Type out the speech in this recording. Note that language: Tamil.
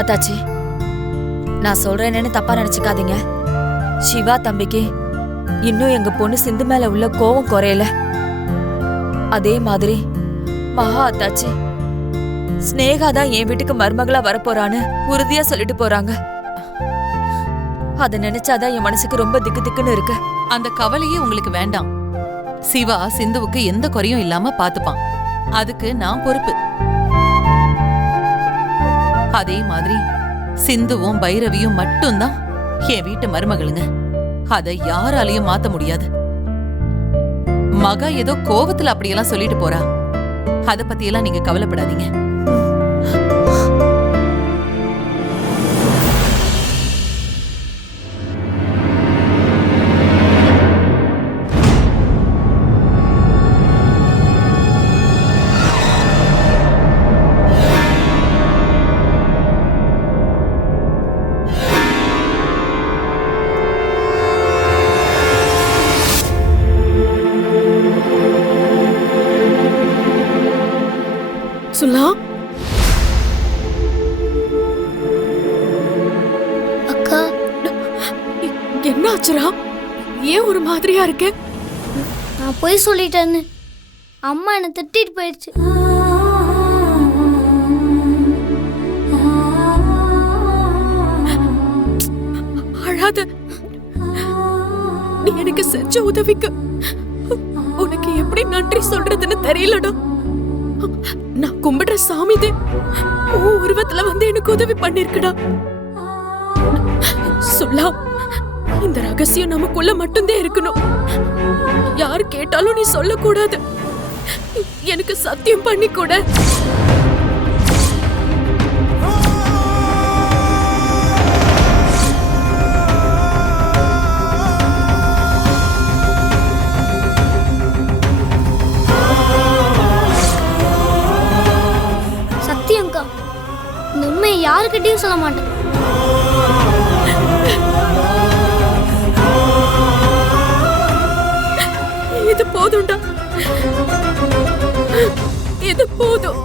அத்தாச்சி, நான் சொல்றேன்னு தப்பா நினைச்சுக்காதீங்க. சிவா தம்பிக்கு இன்னும் எங்க பொண்ணு சிந்து மேல உள்ள கோவம் குறையல. அதே மாதிரி மகா அத்தாச்சி ஸ்னேகா தான் என் வீட்டுக்கு மருமகளா வரப்போறான்னு உறுதியா சொல்லிட்டு போறாங்க. அத நினைச்சாதான் என் மனசுக்கு ரொம்ப திக்கு திக்குன்னு இருக்கு. அந்த கவலையே உங்களுக்கு வேண்டாம். சிவா சிந்துவுக்கு எந்த குறையும் இல்லாம பாத்துப்பான். அதுக்கு நான் பொறுப்பு. அதே மாதிரி சிந்துவும் பைரவியும் மட்டும்தான் என் வீட்டு மருமகளுங்க. அத யாராலையும் மாத்த முடியாது. மகா ஏதோ கோவத்துல அப்படியெல்லாம் சொல்லிட்டு போறா. அத பத்தியெல்லாம் நீங்க கவலைப்படாதீங்க. சுலா, அக்கா, என்ன ஆச்சுரா? ஏன் ஒரு மாதிரியா இருக்க? நான் போய் சொல்லிட்டேன்னு அம்மா என்னை திட்டிட்டு போயிடுச்சு. அழாத. நீ எனக்கு செஞ்ச உதவிக்கு உனக்கு எப்படி நன்றி சொல்றதுன்னு தெரியலடா. நான் கும்பிடுற சாமிதே உருவத்துல வந்து எனக்கு உதவி பண்ணிருக்குடா. சொல்லா, இந்த ரகசியம் நமக்குள்ள மட்டும்தான் இருக்கணும். யாரு கேட்டாலும் நீ சொல்லக்கூடாது. எனக்கு சத்தியம் பண்ணி கூட. சத்தியம்க்கா, இந்த உண்மையை யாருக்கிட்டையும் சொல்ல மாட்டேன். இது போதும்டா, இது போதும்.